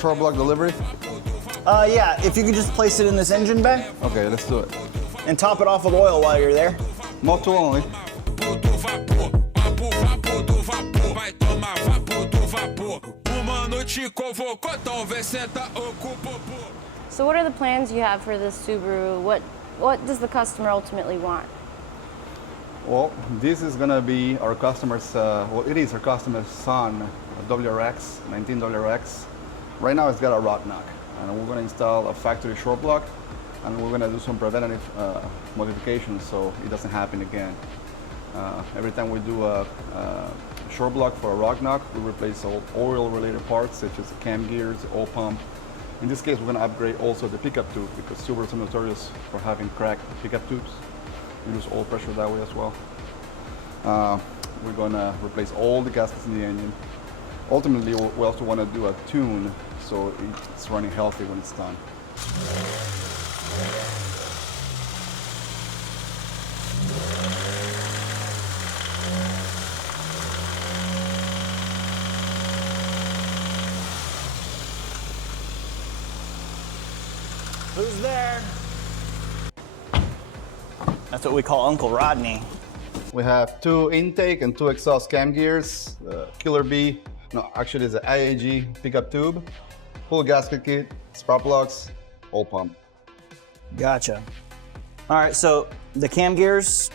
short block delivery? Yeah, if you could just place it in this engine bay Okay, let's do it. and top it off with oil while you're there. Moto only. So what are the plans you have for this Subaru? What does the customer ultimately want? Well, this is gonna be our customer's, well, it is our customer's son, a WRX, 19 WRX. Right now it's got a rod knock, and we're gonna install a factory short block, and we're gonna do some preventative modifications so it doesn't happen again. Every time we do a short block for a rod knock, we replace all oil-related parts such as the cam gears, the oil pump. In this case, we're gonna upgrade also the pickup tube because Subaru is notorious for having cracked pickup tubes. We lose oil pressure that way as well. We're gonna replace all the gaskets in the engine. Ultimately, we also wanna do a tune so it's running healthy when it's done. Who's there? That's what we call Uncle Rodney. We have 2 intake and 2 exhaust cam gears, Killer B, no, actually it's an IAG pickup tube, full gasket kit, spark plugs, oil pump. Gotcha. All right, so the cam gears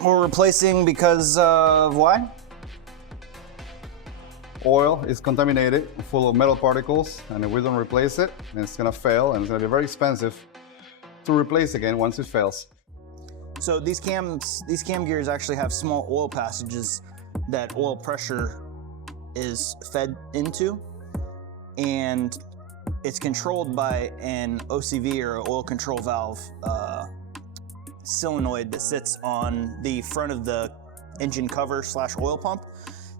we're replacing because of why? Oil is contaminated, full of metal particles, and if we don't replace it, then it's gonna fail, and it's gonna be very expensive to replace again once it fails. So these cam gears actually have small oil passages that oil pressure is fed into, and it's controlled by an OCV or oil control valve solenoid that sits on the front of the engine cover / oil pump.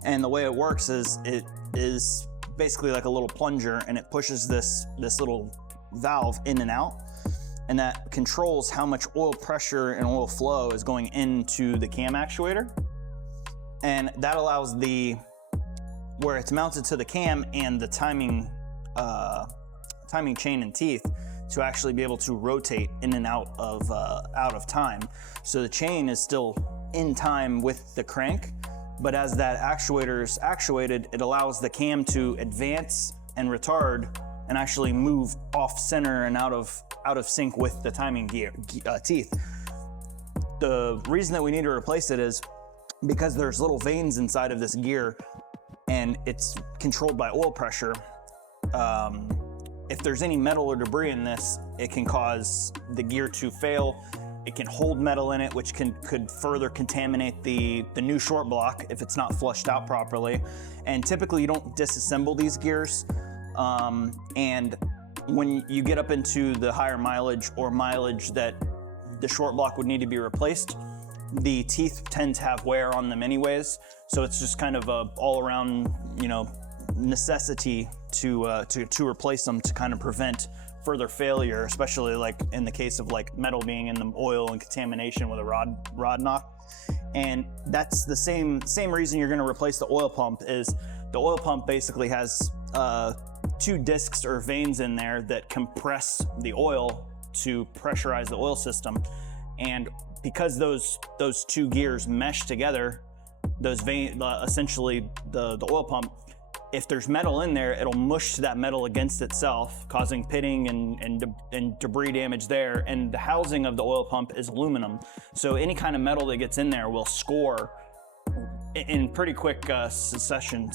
And the way it works is it is basically like a little plunger, and it pushes this little valve in and out. And that controls how much oil pressure and oil flow is going into the cam actuator. And that allows where it's mounted to the cam and the timing chain and teeth to actually be able to rotate in and out of time. So the chain is still in time with the crank, but as that actuator is actuated, it allows the cam to advance and retard and actually move off center and out of sync with the timing gear teeth. The reason that we need to replace it is because there's little veins inside of this gear and it's controlled by oil pressure. If there's any metal or debris in this, it can cause the gear to fail. It can hold metal in it, which could further contaminate the new short block if it's not flushed out properly. And typically you don't disassemble these gears. And when you get up into the higher mileage or mileage that the short block would need to be replaced, the teeth tend to have wear on them anyways. So it's just kind of a all around, necessity to replace them to kind of prevent further failure, especially like in the case of like metal being in the oil and contamination with a rod knock. And that's the same reason you're gonna replace the oil pump. Is the oil pump basically has 2 discs or veins in there that compress the oil to pressurize the oil system. And because those 2 gears mesh together, those veins, essentially the oil pump, if there's metal in there, it'll mush that metal against itself, causing pitting and debris damage there. And the housing of the oil pump is aluminum. So any kind of metal that gets in there will score in pretty quick succession,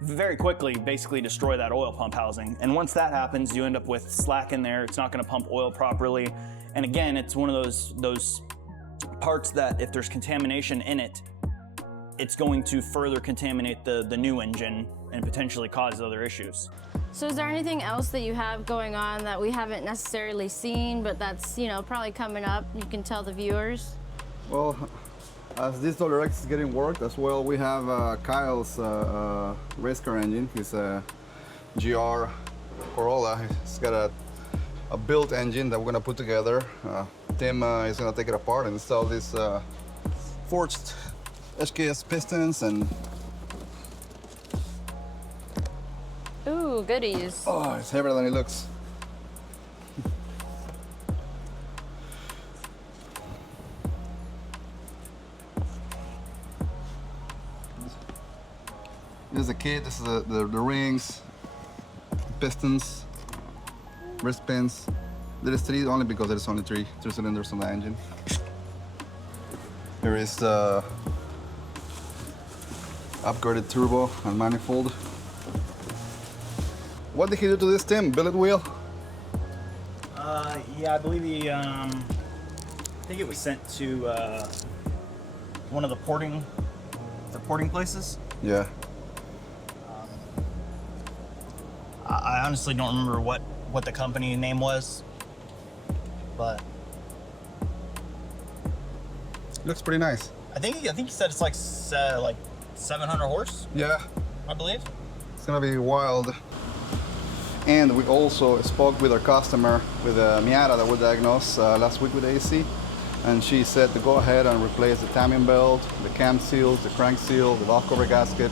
very quickly, basically destroy that oil pump housing. And once that happens, you end up with slack in there. It's not gonna pump oil properly. And again, it's one of those parts that if there's contamination in it, it's going to further contaminate the new engine and potentially cause other issues. So is there anything else that you have going on that we haven't necessarily seen, but that's, probably coming up, you can tell the viewers? Well, as this WRX is getting worked as well, we have Kyle's race car engine. He's a GR Corolla. He's got a built engine that we're gonna put together. Tim is gonna take it apart and install these forged HKS pistons and Ooh, goodies. Oh, it's heavier than it looks. This is the kit, this is the rings, pistons, wrist pins. There is 3 only because there's only 3 cylinders on the engine. Here is the upgraded turbo and manifold. What did he do to this, Tim? Billet wheel? Yeah, I believe he, I think it was sent to one of the porting places. Yeah. I honestly don't remember what the company name was, but Looks pretty nice. I think he said it's like 700 horse, Yeah. I believe. It's gonna be wild. And we also spoke with our customer, with Miata, that we diagnosed last week with AC. And she said to go ahead and replace the timing belt, the cam seals, the crank seal, the valve cover gasket.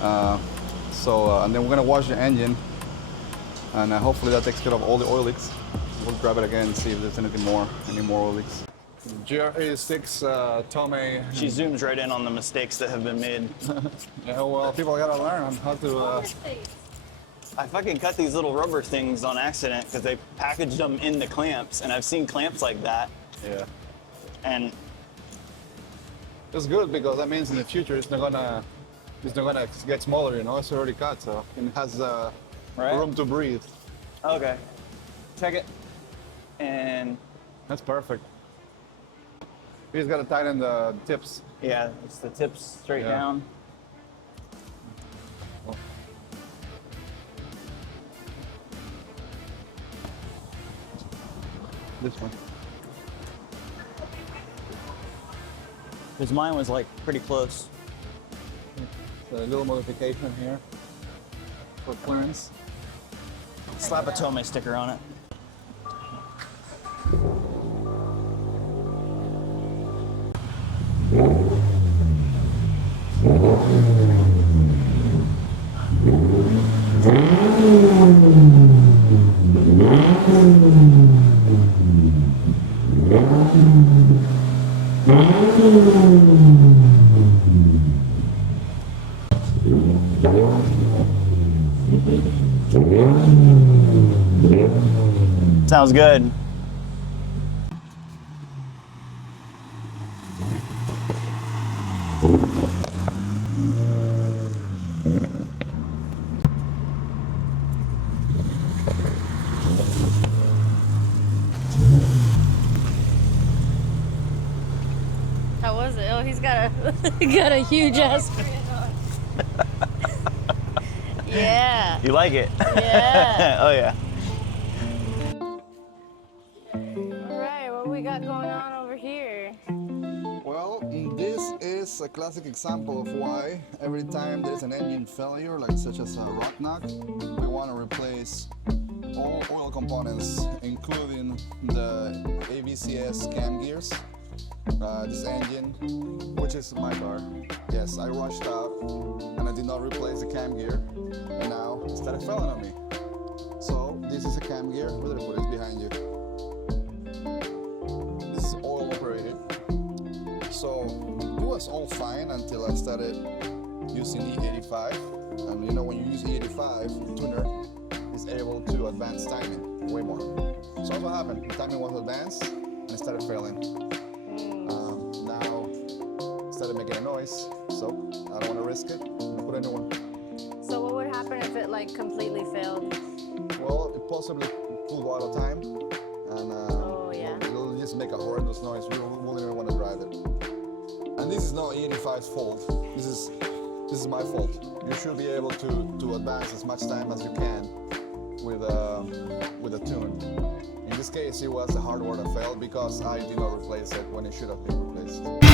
And then we're gonna wash the engine, and hopefully that takes care of all the oil leaks. We'll grab it again and see if there's any more oil leaks. GRA6 Tomei. She zooms right in on the mistakes that have been made. Yeah, well, people gotta learn on how to. I fucking cut these little rubber things on accident because they packaged them in the clamps, and I've seen clamps like that. Yeah. And It's good because that means in the future it's not gonna get smaller. You know, it's already cut, so it has Right. room to breathe. okay, check it. And That's perfect. We just gotta tighten the tips. yeah, it's the tips straight Yeah. down. This one. Because mine was like pretty close. So a little modification here for clearance. Slap a Tomei sticker on it. Sounds good. How was it? Oh, he's got a huge ass. Yeah. You like it? Yeah. Oh yeah. All right, what we got going on over here? Well, this is a classic example of why every time there's an engine failure, like such as a rot knock, we want to replace all oil components, including the AVCS cam gears. This engine, which is my car. Yes, I rushed out and I did not replace the cam gear, and now it started failing on me. So this is a cam gear. Where did I put it? It's behind you. This is oil operated. So it was all fine until I started using E85, and you know when you use E85, the tuner is able to advance timing way more. So that's what happened. The timing was advanced and it started failing. Now it started making a noise, so I don't want to risk it. I'm gonna put a new one. So what would happen if it like completely failed? Well, it possibly could go out of time, and Oh yeah. it'll just make a horrendous noise. We won't even want to drive it. And this is not E85's fault. This is my fault. You should be able to advance as much time as you can with a tune. In this case, it was the hardware that failed because I did not replace it when it should have been replaced.